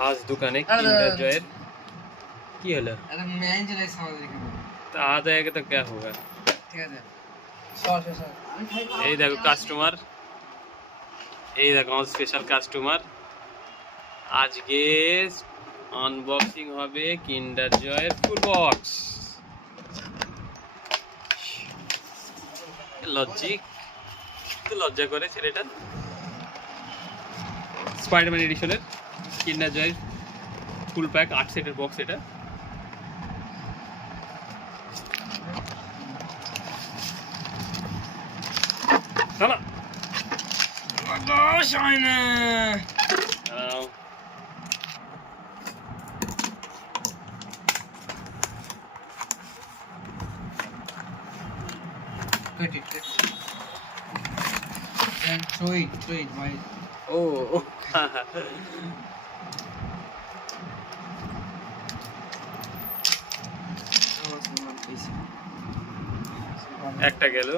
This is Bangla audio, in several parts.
आज दुकान है किंडर जॉय की हला अरे मैं चले समझ रही हूं तो आ जाएगा तो क्या होगा ঠিক আছে সর এই দেখো কাস্টমার এই দেখো স্পেশাল কাস্টমার আজকে আনবক্সিং হবে কিন্ডার জয়ের ফুল বক্স লজিক তো লজ্জা করে ছেলেটা স্পাইডারম্যান এডিশনের কিন্ডার জয়ের ফুল প্যাক 8 সেটের বক্স এটা চলো gosh ayna cut it and throw it my oh একটা গেল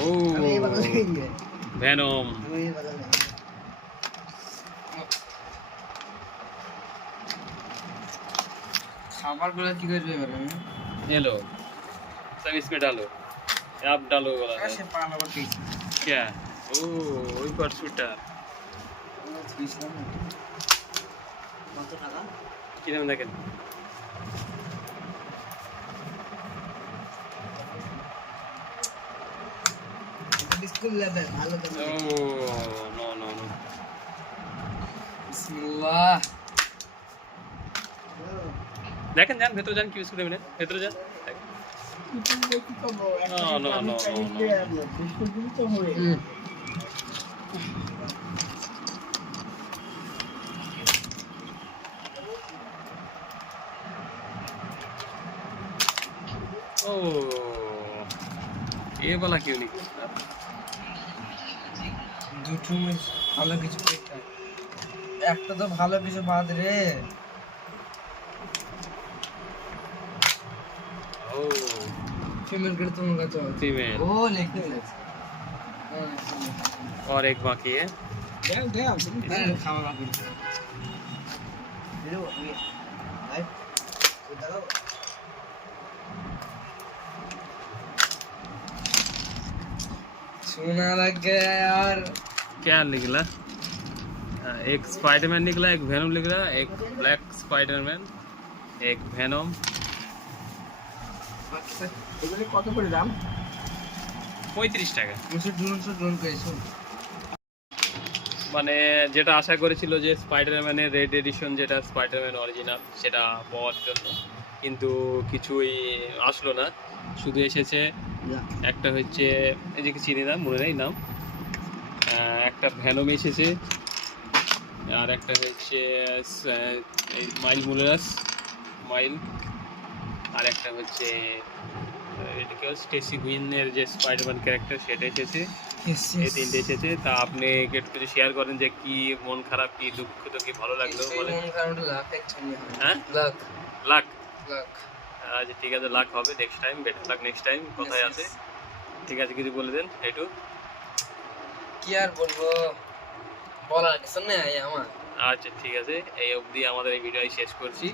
ও ভেনম খাবারগুলো কি করবে এবারে हेलो सब इसमें डालो आप डालो वाला है সে পালা বাকি क्या ओ ऊपर शूटर কত টাকা কিরকম দেখেন বিস্কুট লেবে ভালো তো ও নো নো নো বিসমিল্লাহ দেখেন যান ভেতরে যান কি বিস্কুট নেবেন ভেতরে যান নো নো নো ও ये वाला क्यों नहीं দুটো ভালো কিছু পেটা একটা তো ভালো কিছু বাদ রে ओ फीमेल कर तुम का तो फीमेल ओ लिखने लगे और एक बाकी है दे खावा बाकी हेलो भाई उधर सोना लग गया यार क्या निकला एक स्पाइडरमैन निकला एक वेनम निकला एक ब्लैक स्पाइडरमैन एक वेनम এগুলো কত করে দাম 35 টাকা 200 ড্রোন পেয়েছো মানে যেটা আশা করেছিল যে স্পাইডারম্যানের রেড এডিশন যেটা স্পাইডারম্যান অরিজিনাল সেটা পাওয়ার জন্য কিন্তু কিছুই আসলো না শুধু এসেছে একটা হচ্ছে এই যে চিনি না মনে নেই নাম একটা ভ্যানম এসেছে আর একটা হচ্ছে এই মাইল মুলারাস মাইল আর একটা হচ্ছে এটা কি স্টেসি গুইনের যে স্পাইডারম্যান ক্যারেক্টার সেটা এসেছে এই তিনটে এসেছে তা আপনি একটু কিছু শেয়ার করেন যে কি মন খারাপ কি দুঃখিত কি ভালো লাগলো বলে মন খারাপ লাখ একচুয়ালি হ্যাঁ লাখ লাখ লাখ আচ্ছা ঠিক আছে লাখ হবে next time better luck next time কোথায় আছে ঠিক আছে কিছু বলে দেন একটু কি আর বলবো বলার কিছু নেই আমার আচ্ছা ঠিক আছে এই অবধি আমাদের এই ভিডিও শেষ করছি